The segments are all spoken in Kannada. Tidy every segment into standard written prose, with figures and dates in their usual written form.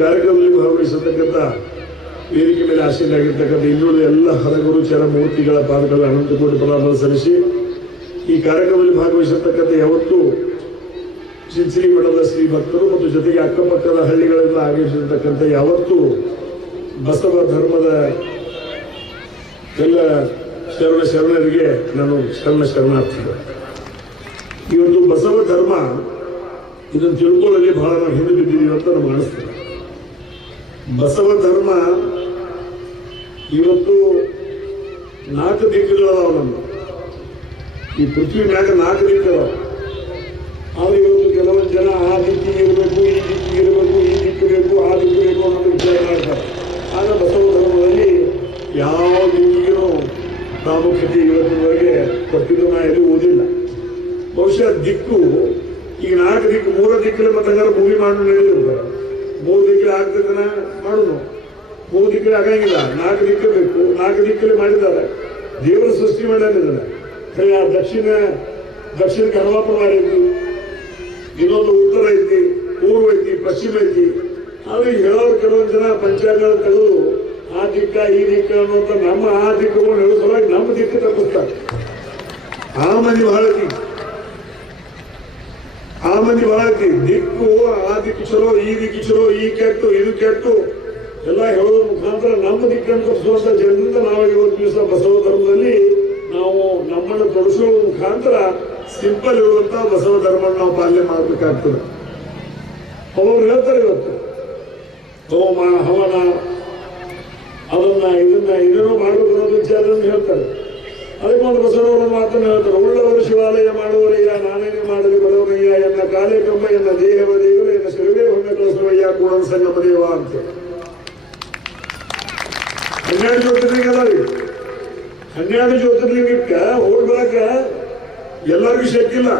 ಕಾರ್ಯಕ್ರಮದಲ್ಲಿ ಭಾಗವಹಿಸತಕ್ಕಂಥ ವೇದಿಕೆ ಮೇಲೆ ಆಸೀನಾಗಿರ್ತಕ್ಕಂಥ ಇನ್ನುಳಿದ ಎಲ್ಲ ಹರಗುರು ಚರಮೂರ್ತಿಗಳ ಪಾದಗಳ ಅನಂತ ಕೋಟಿ ಪ್ರಣಾಮ ಸಲ್ಲಿಸಿ ಈ ಕಾರ್ಯಕ್ರಮದಲ್ಲಿ ಭಾಗವಹಿಸತಕ್ಕಂಥ ಯಾವತ್ತೂ ಚಿಂಚಲಿ ಮಠದ ಶ್ರೀ ಭಕ್ತರು ಮತ್ತು ಜೊತೆಗೆ ಅಕ್ಕಪಕ್ಕದ ಹಳ್ಳಿಗಳಿಂದ ಆಗಮಿಸಿರ್ತಕ್ಕಂಥ ಯಾವತ್ತೂ ಬಸವ ಧರ್ಮದ ಎಲ್ಲ ಶರಣರಿಗೆ ನಾನು ಶರಣಾರ್ಥಿಗಳು. ಈ ಒಂದು ಬಸವ ಧರ್ಮ ಇದನ್ನು ತಿಳ್ಕೊಳ್ಳಲಿ ಬಹಳ ನಾವು ಹಿಂದೆ ಬಿದ್ದೀವಿ ಅಂತ ನಮ್ಗೆ ಅನಿಸ್ತದೆ. ಬಸವ ಧರ್ಮ ಇವತ್ತು 4 ದಿಕ್ಕುಗಳದಾವ. ನಮ್ಮ ಈ ಪೃಥ್ವಿ ಮ್ಯಾಗ 4 ದಿಕ್ಕದಾವ. ಆದ್ರೆ ಇವತ್ತು ಕೆಲವೊಂದು ಜನ ಆ ದಿಕ್ಕಿಗೆ ಇರಬೇಕು, ಈ ದಿಕ್ಕಿಗೆ ಇರಬೇಕು, ಈ ದಿಕ್ಕು ಬೇಕು, ಆ ದಿಕ್ಕು ಬೇಕು ಅನ್ನೋದು ವಿಚಾರ ಮಾಡ್ತಾರೆ. ಆಗ ಬಸವ ಧರ್ಮದಲ್ಲಿ ಯಾವ ದಿಕ್ಕಿಗೂ ಪ್ರಾಮುಖ್ಯತೆ ಇವತ್ತಿನವರೆಗೆ ಕೊಟ್ಟಿದ್ದು ನಾ ಎಲ್ಲಿ ಓದಿಲ್ಲ. ಬಹುಶಃ ದಿಕ್ಕು ಈಗ 4 ದಿಕ್ಕು 3 ದಿಕ್ಕಲ್ಲಿ ಮತ್ತೆ ಮೂವಿ ಮಾಡೋಣ ಹೇಳಿರ್ತಾರೆ. 3 ದಿಕ್ಕಲ್ಲಿ ಆಗ್ತದನ್ನ ಮಾಡೋದು, 3 ದಿಕ್ಕಲ್ಲಿ ಆಗಂಗಿಲ್ಲ, 4 ದಿಕ್ಕ ಬೇಕು. 4 ದಿಕ್ಕಲ್ಲಿ ಮಾಡಿದ್ದಾರೆ. ದೇವರ ಸೃಷ್ಟಿ ಮಾಡಿದ್ದಾರೆ. ದಕ್ಷಿಣಕ್ಕೆ ಹನುಮಪ್ಪನ ಐತಿ, ಇನ್ನೊಂದು ಉತ್ತರ ಐತಿ, ಪೂರ್ವ ಐತಿ, ಪಶ್ಚಿಮ ಐತಿ. ಆದ್ರೆ ಹೇಳೋರು ಕೆಲವೊಂದು ಜನ ಪಂಚಾಂಗ ತೆಗೆದು ಆ ದಿಕ್ಕ ಈ ದಿಕ್ಕ ಅನ್ನೋಂಥ ನಮ್ಮ ಆ ದಿಕ್ಕನ್ನು ಹೇಳೋ ಸಲುವಾಗಿ ನಮ್ಮ ದಿಕ್ಕ ತಪ್ಪಿಸ್ತಾರೆ. ಆ ಮಂದಿ ಬಹಳ ದಿಕ್ಕು ಆ ದಿಕ್ಕು ಚಲೋ, ಈ ದಿಕ್ಕು ಚಲೋ, ಈ ಕೆಟ್ಟು ಇದು ಕೆಟ್ಟು ಎಲ್ಲ ಹೇಳೋದ್ರ ಮುಖಾಂತರ ನಮ್ಮ ದಿಕ್ಕನ್ನು ತಪ್ಪಿಸುವಂತ ಜನರಿಂದ ನಾವು ಇವತ್ತು ದಿವಸ ಬಸವ ಧರ್ಮದಲ್ಲಿ ನಾವು ನಮ್ಮನ್ನು ತೊಡಗಿಸುವ ಮುಖಾಂತರ ಸಿಂಪಲ್ ಇರುವಂತ ಬಸವ ಧರ್ಮ ನಾವು ಪಾಲನೆ ಮಾಡಬೇಕಾಗ್ತದೆ. ಅವರು ಹೇಳ್ತಾರೆ ಇವತ್ತು ಹೋಮ ಹವನ ಇದನ್ನು ಮಾಡಬೇಕು ಅನ್ನೋದು ವಿಚಾರವನ್ನು ಹೇಳ್ತಾರೆ. ಅದಕ್ಕೆ ಒಂದು ಬಸವನವರ ಮಾತನ್ನು ಹೇಳ್ತಾರೆ. ಉಳ್ಳವರು ಶಿವಾಲಯ ಮಾಡುವರಯ್ಯ, ನಾನೇನು ಮಾಡಲಿ ಬಡವರಯ್ಯ, ಎನ್ನ ಕಾಲೇ ಕಂಬ, ಎನ್ನ ದೇಹವ ದೇವರು, ಎನ್ನ ಶಿವೇ ಹೊನ್ನ ಕಳಿಸುವಯ್ಯ ಕೂಡ ಸಂಗಮ ದೇವ ಅಂತ. 12 ಜ್ಯೋತಿರ್ಲಿಂಗ ಅದಾವೆ. 12 ಜ್ಯೋತಿರ್ಲಿಂಗಕ್ಕೆ ಹೋಗಿ ಬರಕ ಎಲ್ಲರಿಗೂ ಶಕ್ತಿಲ್ಲ.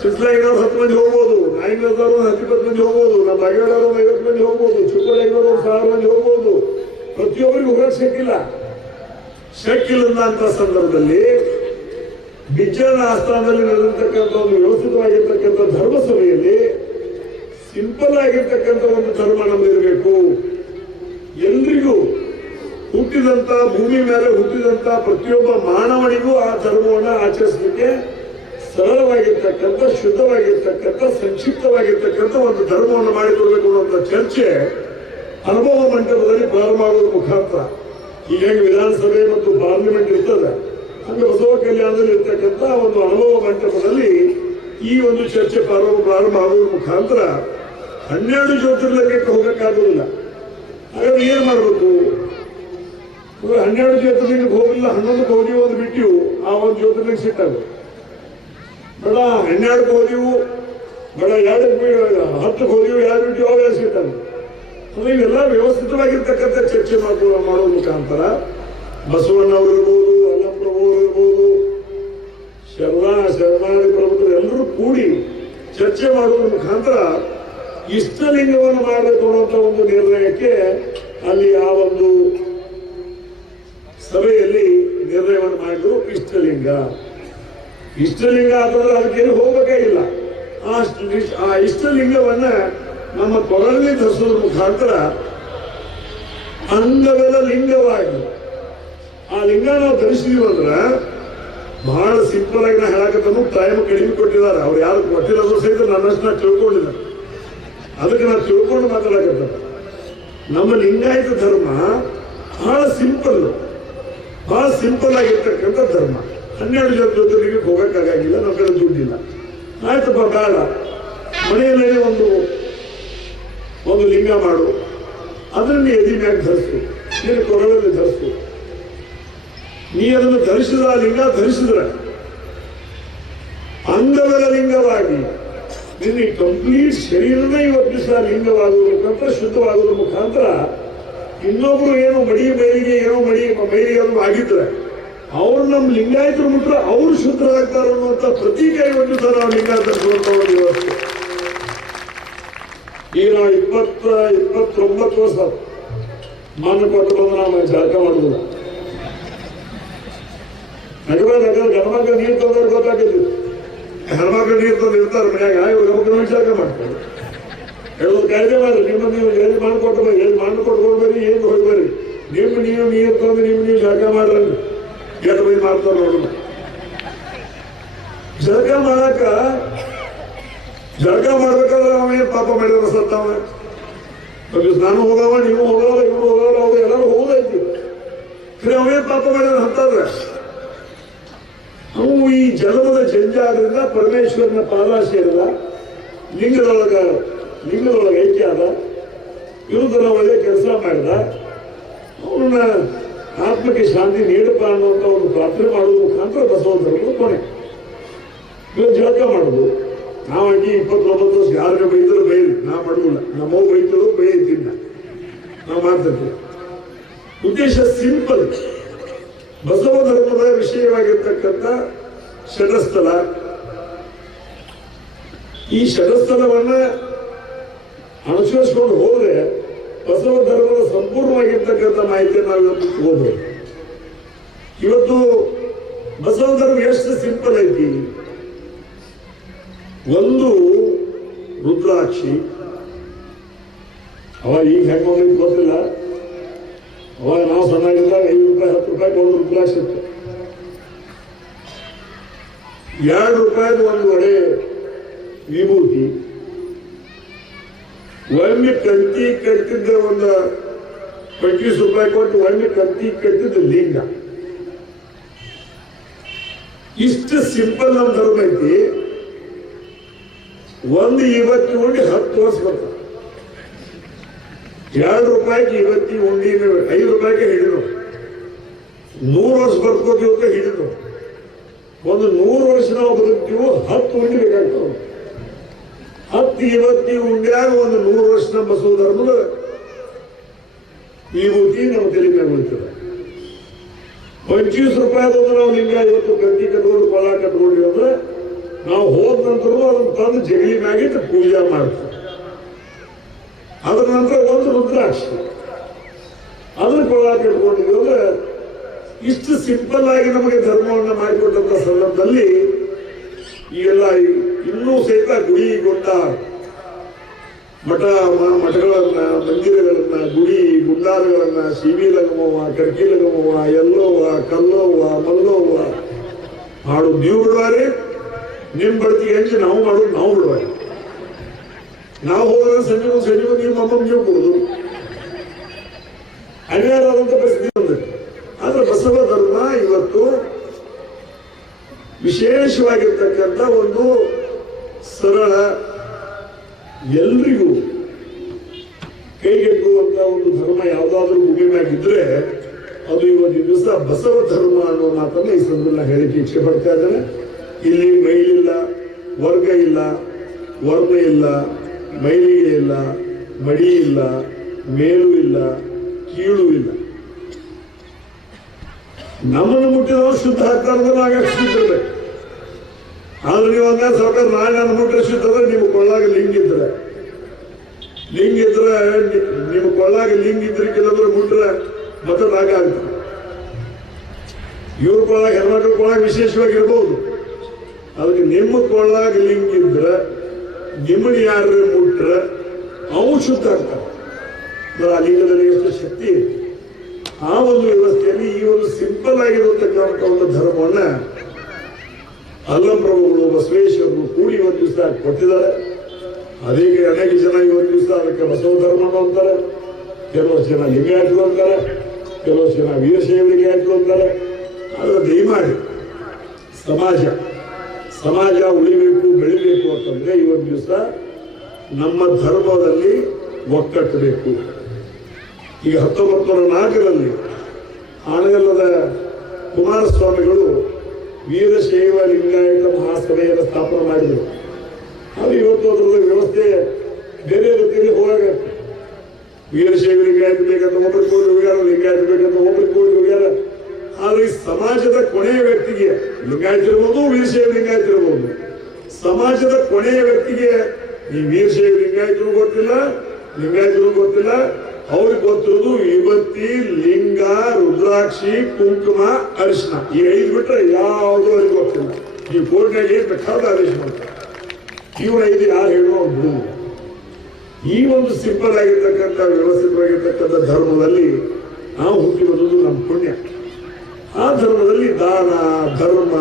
ಶಿಸ್ಲಾಗಿನವ್ರು 10 ಮಂದಿ ಹೋಗ್ಬೋದು, ನಾಯಿನದವರು 10-20 ಮಂದಿ ಹೋಗ್ಬೋದು, ನಮ್ಮ ಬಗೆಯವರು 50 ಮಂದಿ ಹೋಗ್ಬೋದು, ಚುಕ್ಕಲಾಗಿನವರು 1000 ಮಂದಿ ಹೋಗ್ಬೋದು. ಪ್ರತಿಯೊಬ್ಬರಿಗೂ ಹೋಗಕ್ಕೆ ಶಕ್ತಿಲ್ಲ ಅಂತ ಸಂದರ್ಭದಲ್ಲಿ ವಿಜ್ಞಾನ ಆಸ್ಥಾನದಲ್ಲಿ ನಡೆದಿರ್ತಕ್ಕಂಥ ಒಂದು ವ್ಯವಸ್ಥಿತವಾಗಿರ್ತಕ್ಕಂಥ ಧರ್ಮಸಭೆಯಲ್ಲಿ ಸಿಂಪಲ್ ಆಗಿರ್ತಕ್ಕಂಥ ಒಂದು ಧರ್ಮ ನಮ್ಮದಿರಬೇಕು. ಎಲ್ರಿಗೂ ಹುಟ್ಟಿದಂತ ಭೂಮಿ ಮೇಲೆ ಹುಟ್ಟಿದಂತ ಪ್ರತಿಯೊಬ್ಬ ಮಾನವನಿಗೂ ಆ ಧರ್ಮವನ್ನು ಆಚರಿಸಲಿಕ್ಕೆ ಸರಳವಾಗಿರ್ತಕ್ಕಂಥ, ಶುದ್ಧವಾಗಿರ್ತಕ್ಕಂಥ, ಸಂಕ್ಷಿಪ್ತವಾಗಿರ್ತಕ್ಕಂಥ ಒಂದು ಧರ್ಮವನ್ನು ಮಾಡಿಕೊಡ್ಬೇಕು ಅನ್ನುವಂಥ ಚರ್ಚೆ ಅನುಭವ ಮಂಟಪದಲ್ಲಿ ಪ್ರಾರಂಭ ಆಗೋದ್ರ ಮುಖಾಂತರ ಈಗ ಹೆಂಗೆ ವಿಧಾನಸಭೆ ಮತ್ತು ಪಾರ್ಲಿಮೆಂಟ್ ಇರ್ತದೆ ಹಂಗೆ ಬಸವ ಕಲ್ಯಾಣದಲ್ಲಿ ಇರ್ತಕ್ಕಂಥ ಒಂದು ಅನುಭವ ಮಂಟಪದಲ್ಲಿ ಈ ಒಂದು ಚರ್ಚೆ ಪ್ರಾರಂಭ ಆಗೋದ್ರ ಮುಖಾಂತರ 12 ಜ್ಯೋತಿರ್ಲಿಂಗಕ್ಕೆ ಹೋಗಕ್ಕಾಗೋದಿಲ್ಲ. ಹಾಗಾದ್ರೆ ಏನ್ ಮಾಡ್ಬೇಕು? 12 ಜ್ಯೋತಿರ್ಲಿಂಗಕ್ಕೆ ಹೋಗಿಲ್ಲ, 11ಕ್ಕೆ ಹೋಗಿವು ಒಂದು ಬಿಟ್ಟಿವು, ಆ ಒಂದು ಜ್ಯೋತಿರ್ಲಿಂಗ ಸಿಟ್ಟಾಗ ಬೇಡ. 12ಕ್ಕೆ ಹೋದಿವು ಬೇಡ, 10ಕ್ಕೆ ಹೋದಿವು, 2 ಬಿಟ್ಟಿವು, ಅವೆಲ್ಲ ಸಿಟ್ಟಾಗ. ಇವೆಲ್ಲ ವ್ಯವಸ್ಥಿತವಾಗಿರ್ತಕ್ಕಂಥ ಚರ್ಚೆ ಮಾಡೋ ಮುಖಾಂತರ ಬಸವಣ್ಣವ್ರು ಇರ್ಬೋದು, ಅಲ್ಲಪ್ರಭು ಇರ್ಬೋದು, ಶರಣಾದಿ ಪ್ರಭುತ್ವ ಎಲ್ಲರೂ ಕೂಡಿ ಚರ್ಚೆ ಮಾಡೋದ್ರ ಮುಖಾಂತರ ಇಷ್ಟಲಿಂಗವನ್ನು ಮಾಡಬೇಕು ಅನ್ನುವಂಥ ಒಂದು ನಿರ್ಣಯಕ್ಕೆ ಅಲ್ಲಿ ಆ ಒಂದು ಸಭೆಯಲ್ಲಿ ನಿರ್ಣಯವನ್ನು ಮಾಡಿದ್ರು. ಇಷ್ಟಲಿಂಗ ಅಂತಂದ್ರೆ ಅದಕ್ಕೇನು ಹೋಗಬೇಕಾಗಿಲ್ಲ. ಆ ಇಷ್ಟಲಿಂಗವನ್ನ ನಮ್ಮ ಕೊರಳಲ್ಲಿ ಧರಿಸೋದ್ರ ಮುಖಾಂತರ ಅಂಗವೆಲ್ಲ ಲಿಂಗವಾಗಿ ಆ ಲಿಂಗ ನಾವು ಧರಿಸಿದೀವಿ ಅಂದ್ರೆ ಬಹಳ ಸಿಂಪಲ್ ಆಗಿ ನಾ ಹೇಳಕತ್ತನು. ಟೈಮ್ ಕಡಿಮೆ ಕೊಟ್ಟಿದ್ದಾರೆ, ಅವ್ರು ಯಾರು ಕೊಟ್ಟಿರೋದು ಸಹಿತ ನನ್ನಷ್ಟು ನಾ ತಿಳ್ಕೊಂಡಿದ್ದಾರೆ. ಅದಕ್ಕೆ ನಾವು ತಿಳ್ಕೊಂಡು ಮಾತಾಡಕತ್ತ. ನಮ್ಮ ಲಿಂಗಾಯತ ಧರ್ಮ ಬಹಳ ಸಿಂಪಲ್ ಆಗಿರ್ತಕ್ಕಂಥ ಧರ್ಮ. 12 ಜ್ಯೋತಿರ್ಲಿಂಗಕ್ಕೆ ಹೋಗಕ್ಕಾಗಿಲ್ಲ, ನಮ್ಮ ಕಡೆ ದುಡ್ಡಿಲ್ಲ. ಆಯ್ತಪ್ಪ ಬೇಡ, ಮನೆಯಲ್ಲೇ ಒಂದು ಲಿಂಗ ಮಾಡು, ಅದನ್ನು ಎದಿ ಮ್ಯಾಗ ಧರಿಸು, ನೀನು ಕೊರಳಲ್ಲಿ ಧರಿಸು. ನೀ ಅದನ್ನು ಧರಿಸಿದ ಲಿಂಗ ಧರಿಸಿದ್ರೆ ಅಂಗವೆಲ್ಲ ಲಿಂಗವಾಗಿ ನಿನ್ನ ಕಂಪ್ಲೀಟ್ ಶರೀರನೇ ಇವತ್ತು ದಿವಸ ಲಿಂಗವಾಗುವ ಮುಖಾಂತರ, ಶುದ್ಧವಾಗುವ ಮುಖಾಂತರ ಇನ್ನೊಬ್ರು ಏನೋ ಮೈಲಿಗೆ ಅದು ಆಗಿದ್ರೆ ಅವ್ರು ನಮ್ಮ ಲಿಂಗಾಯತರು ಬಿಟ್ರೆ ಅವ್ರು ಶುದ್ಧರಾಗ್ತಾರೆ ಅನ್ನುವಂಥ ಪ್ರತೀಕ ಇವತ್ತು ದಿವಸ ನಾವು ಲಿಂಗ ಧರಿಸುವಂತ ಒಂದು ವ್ಯವಸ್ಥೆ. ಈಗ ನಾವು 29 ವರ್ಷ ಮಾನ್ಯ ಕೊಟ್ಟು ಬಂದು ನಾವು ಜಳಕ ಮಾಡುದಿಲ್ಲ. ಗಣಮಕ್ಳು ನೀರು ತಂದವ್ರು ಗೊತ್ತಾಗಿದ್ದು, ಹೆಣ್ಮಕ್ಳು ನೀರು ತಂದು ಇರ್ತಾರೆ ಮನ್ಯಾಗ, ಇವ್ರು ಗಮನ ಜಳಕ ಮಾಡ್ತಾರೆ. ಕೆಲವು ಕಾಯ್ದೆ ಮಾಡಿ ನೀವು ಎಲ್ಲಿ ಮಾಡ್ಕೊಟ್ಟು ಹೋಗ್ಬೇರಿ ಏನು ಹೋಗ್ಬೇರಿ ನೀವು ನೀರು ತಂದು ನೀವು ಜಳಕ ಮಾಡ್ರಿ ಎಷ್ಟು ಬೈ ಮಾಡ್ತಾರೆ ನೋಡು. ಜಳಕ ಮಾಡ್ಬೇಕಾದ್ರೆ ಅವೇನು ಪಾಪ ಮಾಡಿದ್ರೆ ಸತ್ತಾವ. ನಾನು ಹೋಗವ ನೀವು ಹೋಗಲ್ಲ ಇವ್ರು ಹೋಗಲ್ಲ ಅವ್ರು ಎಲ್ಲರೂ ಹೋಗೈತಿ ಅವೇನು ಪಾಪ ಮಾಡಿದ್ರೆ ಅಂತಂದ್ರೆ ಅವು ಈ ಜನ್ಮದ ಜಂಜಾದ್ರಿಂದ ಪರಮೇಶ್ವರನ ಪಾದ ಸೇರಿದ ಲಿಂಗದೊಳಗೆ ಐಕ್ಯ ಆದ ವಿರುದ್ಧನ ಒಳ್ಳೆ ಕೆಲಸ ಮಾಡಿದ ಅವನ ಆತ್ಮಕ್ಕೆ ಶಾಂತಿ ನೀಡಪ್ಪ ಅನ್ನುವಂಥ ಒಂದು ಪ್ರಾರ್ಥನೆ ಮಾಡೋದು ಮುಖಾಂತರ ಬಸವಂತರನ್ನು ಕೊನೆ ಇವಾಗ ಜಳಕ ಮಾಡೋದು. ನಾವಾಗಿ 29 ವರ್ಷ ಯಾರಿಗೆ ಬೈದ್ರು ಬೈರಿ ನಾ ಮಾಡೋದಿಲ್ಲ, ನಮ್ಮವು ಬೈತರು ಬೈತಿಲ್ಲ, ನಾವು ಮಾಡ್ತಿರ್ತೀವಿ. ಉದ್ದೇಶ ಸಿಂಪಲ್. ಬಸವ ಧರ್ಮದ ವಿಷಯವಾಗಿರ್ತಕ್ಕಂಥ ಷಡಸ್ಥಲ, ಈ ಷಡಸ್ಥಲವನ್ನ ಅನುಸರಿಸಿಕೊಂಡು ಹೋದ್ರೆ ಬಸವ ಧರ್ಮದ ಸಂಪೂರ್ಣವಾಗಿರ್ತಕ್ಕಂಥ ಮಾಹಿತಿಯನ್ನು ನಾವು ಇವತ್ತು ತಗೋಬಹುದು. ಇವತ್ತು ಬಸವ ಧರ್ಮ ಎಷ್ಟು ಸಿಂಪಲ್ ಐತಿ. ಒಂದು ರುದ್ರಾಕ್ಷಿ, ಅವಾಗ ಈಗ ಹೆಂಗೆ ಗೊತ್ತಿಲ್ಲ, ಅವಾಗ ನಾವು ಸಣ್ಣಾಗಿದ್ದಾಗ 5 ರೂಪಾಯಿ 10 ರೂಪಾಯಿಗೆ ಒಂದು ರುದ್ರಾಕ್ಷಿ ಇತ್ತು. 2 ರೂಪಾಯಿದು ಒಂದು ಒಡೆ ವಿಭೂತಿ, ಒಮ್ಮೆ ಕಂತಿ ಕಟ್ಟಿದ್ದ ಒಂದು 25 ರೂಪಾಯಿ ಕೊಟ್ಟು ಒಮ್ಮೆ ಕಂತಿ ಕಟ್ಟಿದ್ದ ಲಿಂಗ. ಇಷ್ಟು ಸಿಂಪಲ್ ನಮ್ಮ ಧರ್ಮ ಐತಿ. ಒಂದು ಇವತ್ತಿ ಉಂಡಿ 10 ವರ್ಷ ಬರ್ತದೆ. 2 ರೂಪಾಯಿಗೆ ಇವತ್ತಿ ಉಂಡಿ 5 ರೂಪಾಯಿಗೆ ಹಿಡಿದು 100 ವರ್ಷ ಬರ್ಕೋತೀವಿ ಅಂತ ಹಿಡಿದು ಒಂದು 100 ವರ್ಷ ನಾವು ಬದುಕ್ತೀವೋ 10 ಉಂಡಿ ಬೇಕಾಗ್ತವೆ. 10 ಇವತ್ತಿ ಉಂಡ್ಯಾಗ ಒಂದು 100 ವರ್ಷ ನಮ್ಮ ಬಸವ ಧರ್ಮದ ವಿಭೂತಿ ನಮ್ಮ ತಲೆ ಮೇಲೆ ಉಳಿತದೆ. 25 ರೂಪಾಯಿದೊಂದು ನಾವು ಲಿಂಗ ಇವತ್ತು ಕಂತಿ ಕಟ್ಕೊಂಡು ಕೊಳ್ಳ ಕಟ್ಕೊಂಡ್ವಿ ಅಂದ್ರೆ ನಾವು ಹೋದ ನಂತರ ಅದನ್ನು ತಂದು ಜಗಲಿ ಮ್ಯಾಗಿಟ್ಟು ಪೂಜೆ ಮಾಡ್ತೀವಿ. ಅದರ ನಂತರ ಒಂದು ರುದ್ರಾಕ್ಷಿ ಅದನ್ನು ಕೊಳ್ಳ ಕಟ್ಕೊಂಡಿದ್ವಿ ಅಂದ್ರೆ ಇಷ್ಟು ಸಿಂಪಲ್ ಆಗಿ ನಮಗೆ ಧರ್ಮವನ್ನು ಮಾಡಿಕೊಟ್ಟಂತ ಸಂದರ್ಭದಲ್ಲಿ ಈಗೆಲ್ಲ ಇನ್ನೂ ಸಹಿತ ಗುಡಿ ಗುಡ್ಡ ಮಠಗಳನ್ನ ಮಂದಿರಗಳನ್ನ ಗುಡಿ ಗುಂಡಾರಗಳನ್ನ ಶಿಬಿಲಗಮವ್ವ ಕರ್ಕಿಲಗಮವ್ವ ಎಲ್ಲೋವ ಕಲ್ಲೋವ ಮಲ್ಲೋವ ಮಾಡೋದು ನೀವು ಬಿಡುವಾರೆ. ನಿಮ್ ಬಡ್ತಿಗೆ ಹಂಚಿ ನಾವು ಮಾಡೋದು ನಾವು ಬಿಡುವಾರೆ. ನಾವು ಹೋದ್ರೆ ಸಂಜೆ ನೀವು ಅಮ್ಮ ನೀವು ಕೊಡುದು ಅನಿವಾರ್ಯವಾದಂತ ಪರಿಸ್ಥಿತಿ ಬಂದಿದೆ. ಆದ್ರೆ ಬಸವ ಧರ್ಮ ಇವತ್ತು ವಿಶೇಷವಾಗಿರ್ತಕ್ಕಂಥ ಒಂದು ಸರಳ, ಎಲ್ರಿಗೂ ಕೈಗೆಟುವಂತ ಒಂದು ಧರ್ಮ ಯಾವುದಾದ್ರೂ ಭೂಮಿ ಮ್ಯಾಗಿದ್ರೆ ಅದು ಇವತ್ತಿನ ದಿವಸ ಬಸವ ಧರ್ಮ ಅನ್ನೋ ಮಾತನ್ನ ಈ ಸಂದರ್ಭದಲ್ಲಿ ಹೇಳಿಕೆ ಇಚ್ಛೆ ಪಡ್ತಾ ಇದ್ದೇನೆ. ಇಲ್ಲಿ ಮೈಲಿಲ್ಲ, ವರ್ಗ ಇಲ್ಲ, ವರ್ಣ ಇಲ್ಲ, ಮೈಲಿಗೆ ಇಲ್ಲ, ಮಡಿ ಇಲ್ಲ, ಮೇಲು ಇಲ್ಲ, ಕೀಳು ಇಲ್ಲ. ನಮ್ಮನ್ನು ಮುಟ್ಟಿದವರು ಶುದ್ಧ ಆಗ್ತಾರ ಆಗ ಶುದ್ಧ ಇರ್ಬೇಕು. ಆದ್ರೆ ನೀವು ಹಂಗ ಸರ್ಕಾರ ನಾನು ಮುಟ್ರೆ ಶುದ್ಧ ಅಂದ್ರೆ ನೀವು ಕೊಳ್ಳಾಗ ಲಿಂಗ ಇದ್ರೆ ನಿಮ್ಮ ಕೊಳ್ಳಾಗ ಲಿಂಗ ಇದ್ರೆ ಕೆಲವರು ಮುಟ್ರೆ ಮತ್ತೆ ರಾಗ ಆಗ್ತದೆ. ಇವ್ರ ಕೊಳ್ಳಾಗ ಹೆಣ್ಮಕ್ಳ ಕೊಳ್ಳಾಗ ವಿಶೇಷವಾಗಿರ್ಬೋದು. ಅದಕ್ಕೆ ನಿಮ್ಮ ಕೊಳ್ಳಾಗ ಲಿಂಗ ಇದ್ರೆ ನಿಮ್ಮನ್ನು ಯಾರು ಮುಟ್ರೆ ಅವು ಶುದ್ಧ ಆಗ್ತಾರೆ. ಆ ಲಿಂಗದಲ್ಲಿ ಎಷ್ಟು ಶಕ್ತಿ ಇದೆ. ಆ ಒಂದು ವ್ಯವಸ್ಥೆಯಲ್ಲಿ ಈ ಒಂದು ಸಿಂಪಲ್ ಆಗಿರತಕ್ಕಂಥ ಒಂದು ಧರ್ಮವನ್ನ ಅಲ್ಲಂಪ್ರಭುಗಳು ಬಸವೇಶ್ವರರು ಕೂಡಿ ಒಂದು ದಿವಸ ಕೊಟ್ಟಿದ್ದಾರೆ. ಅದೇ ಅನೇಕ ಜನ ಇವತ್ತು ದಿವಸ ಅದಕ್ಕೆ ಬಸವ ಧರ್ಮ ಅಂತಾರೆ, ಕೆಲವು ಜನ ಲಿಂಗಾಯತರು ಅಂತಾರೆ, ಕೆಲವು ಜನ ವೀರಶೈವರಿಗೆ ಆಯ್ತು ಅಂತಾರೆ. ಆದ್ರೆ ದಯಮಾಡಿ ಸಮಾಜ ಉಳಿಬೇಕು ಬೆಳಿಬೇಕು ಅಂತಂದ್ರೆ ಇವತ್ತು ದಿವಸ ನಮ್ಮ ಧರ್ಮದಲ್ಲಿ ಒಕ್ಕಟ್ಟಬೇಕು. ಈಗ 1904 ಆನಗಲ್ಲದ ಕುಮಾರಸ್ವಾಮಿಗಳು ವೀರಶೈವ ಲಿಂಗಾಯತ ಮಹಾಸಭೆಯನ್ನು ಸ್ಥಾಪನೆ ಮಾಡಿದರು. ಅದು ಇವತ್ತು ಅದರ ವ್ಯವಸ್ಥೆ ಬೇರೆ ರೀತಿಯಲ್ಲಿ ಹೋಗಾಗ ವೀರಶೈವ ಲಿಂಗಾಯತ ಬೇಕಂತ ಒಬ್ಬರು ಕೋಟಿ ಹೋಗ್ಯಾರ, ಲಿಂಗಾಯತ ಬೇಕಂತ ಒಬ್ಬರು ಕೋಟಿ ಹೋಗ್ಯಾರ. ಆದ್ರೆ ಈ ಸಮಾಜದ ಕೊನೆಯ ವ್ಯಕ್ತಿಗೆ ಲಿಂಗಾಯತ ಇರ್ಬೋದು, ವೀರಶೈವ ಲಿಂಗಾಯತ ಇರ್ಬೋದು, ಸಮಾಜದ ಕೊನೆಯ ವ್ಯಕ್ತಿಗೆ ಈ ವೀರಶೈವ ಲಿಂಗಾಯತರು ಗೊತ್ತಿಲ್ಲ, ಲಿಂಗಾಯತರು ಗೊತ್ತಿಲ್ಲ. ಅವ್ರಿಗೆ ಗೊತ್ತಿರೋದು ವಿಭಕ್ತಿ, ಲಿಂಗ, ರುದ್ರಾಕ್ಷಿ, ಕುಂಕುಮ, ಅರಿಶಿನ. ಈ 5 ಬಿಟ್ರೆ ಯಾವುದೂ ಅವ್ರಿಗೆ ಗೊತ್ತಿಲ್ಲ. ಈ ಕೋರ್ಟ್ನಾಗ ಏನ್ ಬೇಕಾದ ಆದೇಶ ಮಾಡ್ತಾರೆ. ಇವ್ರ 5 ಯಾರು ಹೇಳೋ ಬಿಡುವುದು. ಈ ಒಂದು ಸಿಂಪಲ್ ಆಗಿರ್ತಕ್ಕಂಥ ವ್ಯವಸ್ಥಿತವಾಗಿರ್ತಕ್ಕಂಥ ಧರ್ಮದಲ್ಲಿ ನಾವು ಹುಟ್ಟಿ ಬಂದುದು ನಮ್ಮ ಪುಣ್ಯ. ಆ ಧರ್ಮದಲ್ಲಿ ದಾನ, ಧರ್ಮ,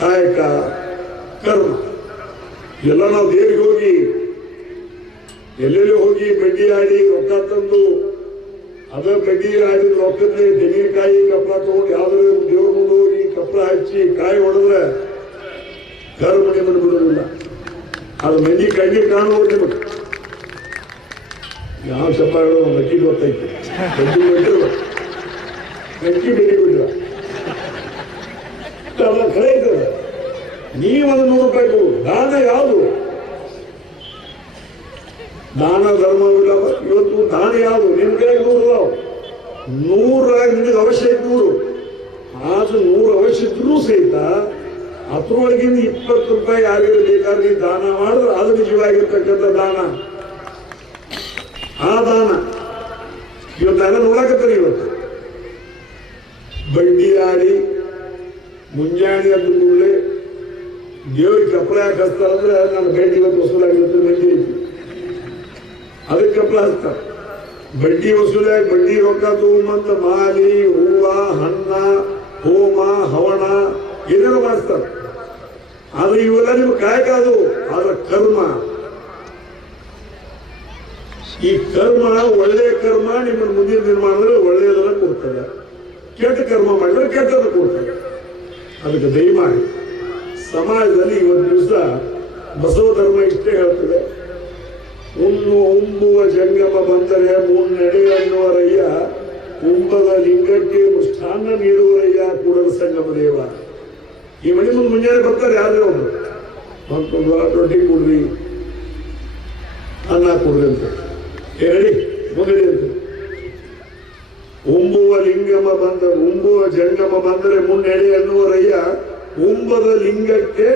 ಕಾಯಕ, ಕರ್ಮ ಎಲ್ಲ ನಾವು ದೇವರಿಗೆ ಹೋಗಿ ಎಲ್ಲೆಲ್ಲಿ ಹೋಗಿ ಬಡ್ಡಿ ಆಡಿ ರೊಕ್ಕ ತಂದು ಅದ ಬಡ್ಡಿ ಆಡಿದ ರೊಕ್ಕದಲ್ಲಿ ತೆಂಗಿನಕಾಯಿ ಕಪ್ಪಳ ತಗೊಂಡು ಯಾವ್ದಾದ್ರು ದೇವ್ರ ಮುಂದೆ ಹೋಗಿ ಕಪ್ಪಳ ಹಚ್ಚಿ ಕಾಯಿ ಹೊಡೆದ್ರೆ ಕರ್ಮ ನಿಮ್ಮನ್ನು ಬಿಡೋದಿಲ್ಲ. ಅದು ಮಂದಿ ಕಣ್ಣಿಗೆ ಕಾಣುವುದು ನಿಮಗೆ ಯಾವ ಚಪ್ಪಾಳು ನಕ್ಕಿ ಗೊತ್ತೈತೆ ಬಡ್ಡಿ ಬಿಟ್ಟಿರುವ ನಕ್ಕಿ ಬೆಲೆ ಬಿಟ್ಟಿರ ಅಲ್ಲ ಕರೆ ಇರ್ತದೆ. ನೀವೊಂದು 100 ರೂಪಾಯಿ ಕೊಡು. ದಾನ ಯಾವುದು? ದಾನ ಧರ್ಮವಿಲ್ಲ. ಇವತ್ತು ದಾನ ಯಾವುದು? ನಿನ್ ಕೈ 100 100 ನಿನಗೆ ಅವಶ್ಯ ಇತ್ತು 100 ಆದ್ರೂ 100 ಅವಶ್ಯ ಇದ್ರೂ ಸಹಿತ ಅದ್ರೊಳಗಿಂದ 20 ರೂಪಾಯಿ ಯಾರಿಗೂ ಬೇಕಾದ್ರೆ ದಾನ ಮಾಡಿದ್ರೆ ಅದು ನಿಜವಾಗಿರ್ತಕ್ಕಂಥ ದಾನ. ಆ ದಾನ ಇವತ್ತು ಅದನ್ನ ನೋಡಕತ್ತಾರೆ. ಇವತ್ತು ಬಡ್ಡಿ ಆಡಿ ಮುಂಜಾನೆ ಅದ್ರ ಕೂಡಲೇ ದೇವ್ರಿಗೆ ಕಪ್ಪಳ ಯಾಕೆ ಹಚ್ತಾರಂದ್ರೆ ನನ್ನ ಬಡ್ಡಿ ಇವತ್ತು ವಸೂಲಾಗಿರುತ್ತೆ ಮಂದಿ ಐತಿ ಅದಕ್ಕೆ ಕಪ್ಪಳ ಹಚ್ತಾರೆ. ಬಡ್ಡಿ ವಸೂಲಾಗಿ ಬಡ್ಡಿ ರೊಕ್ಕ ತಗೊಂಬಂತ ಮಾಲಿ, ಹೂವ, ಹಣ್ಣ, ಹೋಮ, ಹವನ ಏನೇನೋ ಮಾಡಿಸ್ತಾರೆ. ಆದ್ರೆ ಇವೆಲ್ಲ ನಿಮ್ಗೆ ಕಾಯಕ ಅದು. ಆದ್ರೆ ಕರ್ಮ, ಈ ಕರ್ಮ ಒಳ್ಳೆಯ ಕರ್ಮ ನಿಮ್ಮನ್ನು ಮುಂದಿನ ನಿರ್ಮಾಣದಲ್ಲಿ ಒಳ್ಳೆಯದನ್ನ ಕೊಡ್ತದೆ, ಕೆಟ್ಟ ಕರ್ಮ ಮಾಡಿದ್ರೆ ಕೆಟ್ಟದನ್ನು ಕೊಡ್ತದೆ. ಅದಕ್ಕೆ ದಯಮಾಡಿ ಸಮಾಜದಲ್ಲಿ ಇವತ್ತು ದಿವಸ ಬಸವ ಧರ್ಮ ಇಷ್ಟೇ ಹೇಳ್ತದೆ, ಉಂಬುವ ಜಂಗಮ ಬಂದರೆ ಮುನ್ನಡೆ ಅನ್ನುವರಯ್ಯ, ಉಂಬದ ಲಿಂಗಕ್ಕೆ ಮೃಷ್ಟಾನ್ನ ನೀಡುವರಯ್ಯ ಕೂಡಲ ಸಂಗಮ ದೇವ. ಈ ಮನೆ ಮುಂದೆ ಮುಂಜಾನೆ ಬರ್ತಾರೆ ಯಾರೇ ಒಬ್ರು, ಮತ್ತೊಂದು ರೊಟ್ಟಿ ಕೊಡ್ರಿ, ಅನ್ನ ಕೊಡ್ರಿ ಅಂತ ಹೇಳಿ ಮುಂದೆ ಅಂತ. ಉಂಬುವ ಲಿಂಗಮ ಉಂಬುವ ಜಂಗಮ ಬಂದರೆ ಮುನ್ನಡೆ ಅನ್ನುವರಯ್ಯ, ಉಂಬದ ಲಿಂಗಕ್ಕೆ